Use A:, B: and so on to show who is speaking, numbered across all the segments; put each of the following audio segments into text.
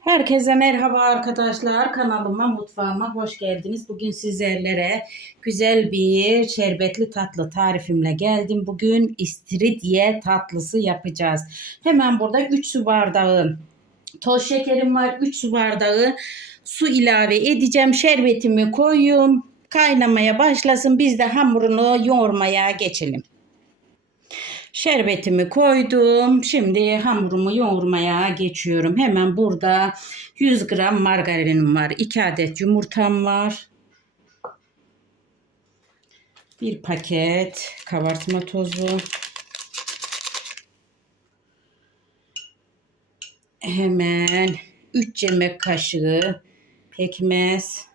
A: Herkese merhaba arkadaşlar. Kanalıma, mutfağıma hoş geldiniz. Bugün sizlere güzel bir şerbetli tatlı tarifimle geldim. Bugün istiridye tatlısı yapacağız. Hemen burada 3 su bardağı toz şekerim var. 3 su bardağı su ilave edeceğim. Şerbetimi koyuyorum. Kaynamaya başlasın. Biz de hamurunu yoğurmaya geçelim. Şerbetimi koydum. Şimdi hamurumu yoğurmaya geçiyorum. Hemen burada 100 gram margarinim var. 2 adet yumurtam var. Bir paket kabartma tozu. Hemen 3 yemek kaşığı pekmez.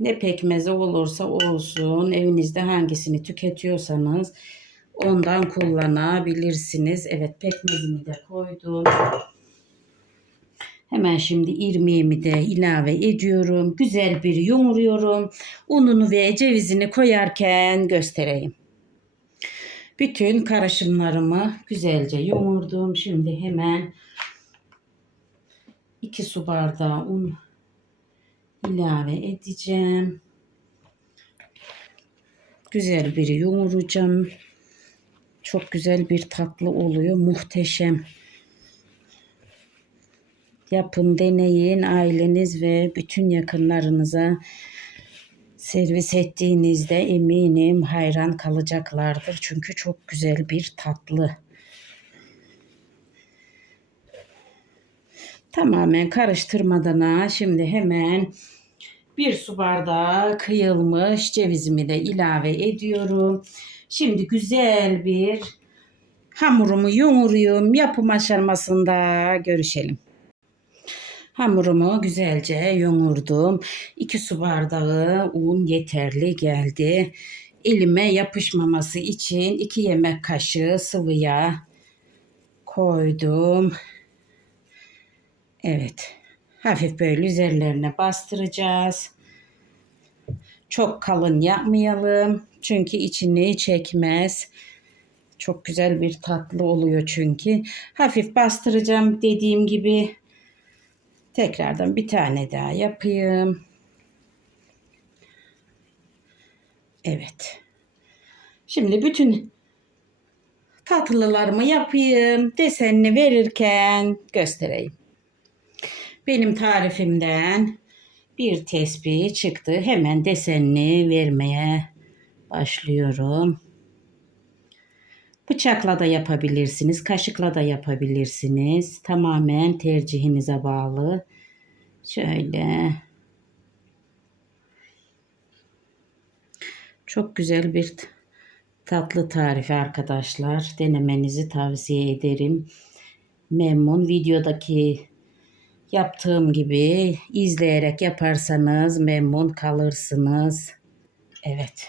A: Ne pekmezi olursa olsun evinizde hangisini tüketiyorsanız ondan kullanabilirsiniz. Evet pekmezimi de koydum. Hemen şimdi irmiğimi de ilave ediyorum. Güzel bir yoğuruyorum. Ununu ve cevizini koyarken göstereyim. Bütün karışımlarımı güzelce yoğurdum. Şimdi hemen 2 su bardağı un ilave edeceğim. Güzel bir yoğuracağım. Çok güzel bir tatlı oluyor. Muhteşem. Yapın, deneyin. Aileniz ve bütün yakınlarınıza servis ettiğinizde eminim hayran kalacaklardır. Çünkü çok güzel bir tatlı. Tamamen karıştırmadan şimdi hemen bir su bardağı kıyılmış cevizimi de ilave ediyorum. Şimdi güzel bir hamurumu yoğuruyorum. Yapım aşamasında görüşelim. Hamurumu güzelce yoğurdum. 2 su bardağı un yeterli geldi. Elime yapışmaması için 2 yemek kaşığı sıvı yağ koydum. Evet. Hafif böyle üzerlerine bastıracağız. Çok kalın yapmayalım. Çünkü içini çekmez. Çok güzel bir tatlı oluyor çünkü. Hafif bastıracağım dediğim gibi. Tekrardan bir tane daha yapayım. Evet. Şimdi bütün tatlılarımı yapayım. Desenini verirken göstereyim. Benim tarifimden bir tespih çıktı. Hemen desenini vermeye başlıyorum. Bıçakla da yapabilirsiniz, kaşıkla da yapabilirsiniz. Tamamen tercihinize bağlı. Şöyle. Çok güzel bir tatlı tarifi arkadaşlar. Denemenizi tavsiye ederim. Memnun videodaki yaptığım gibi izleyerek yaparsanız memnun kalırsınız. Evet.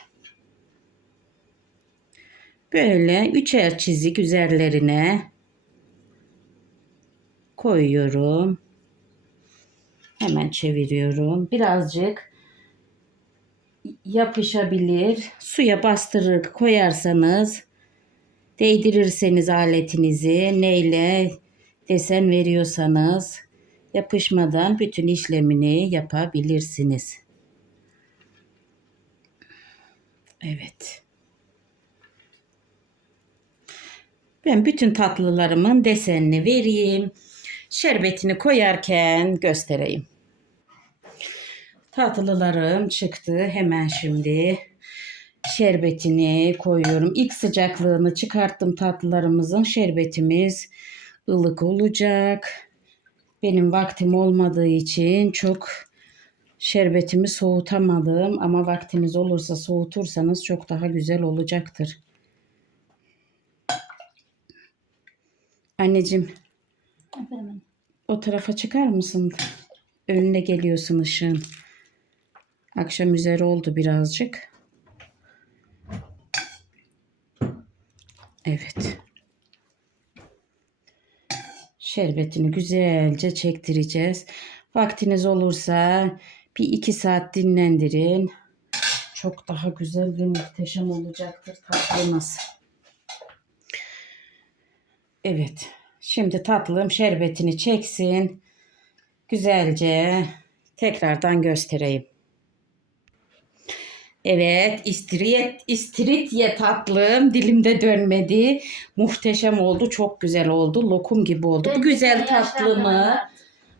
A: Böyle üçer çizik üzerlerine koyuyorum. Hemen çeviriyorum. Birazcık yapışabilir. Suya bastırır koyarsanız değdirirseniz aletinizi neyle desen veriyorsanız yapışmadan bütün işlemini yapabilirsiniz. Evet. Ben bütün tatlılarımın desenini vereyim. Şerbetini koyarken göstereyim. Tatlılarım çıktı. Hemen şimdi şerbetini koyuyorum. İlk sıcaklığını çıkarttım tatlılarımızın. Şerbetimiz ılık olacak. Benim vaktim olmadığı için çok şerbetimi soğutamadım ama vaktiniz olursa soğutursanız çok daha güzel olacaktır. Anneciğim
B: Efendim.
A: o tarafa çıkar mısın? Önüne geliyorsun ışığın. Akşam üzeri oldu birazcık. Evet. Şerbetini güzelce çektireceğiz. Vaktiniz olursa bir iki saat dinlendirin. Çok daha güzel ve muhteşem olacaktır tatlımız. Evet. Şimdi tatlım şerbetini çeksin. Güzelce tekrardan göstereyim. Evet, istiridye, istiridye tatlım dilimde dönmedi. Muhteşem oldu, çok güzel oldu. Lokum gibi oldu. Bu güzel tatlımı,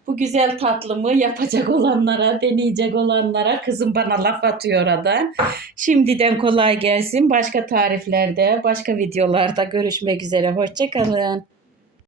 A: bu güzel tatlımı yapacak olanlara, deneyecek olanlara kızım bana laf atıyor oradan. Şimdiden kolay gelsin. Başka tariflerde, başka videolarda görüşmek üzere. Hoşçakalın.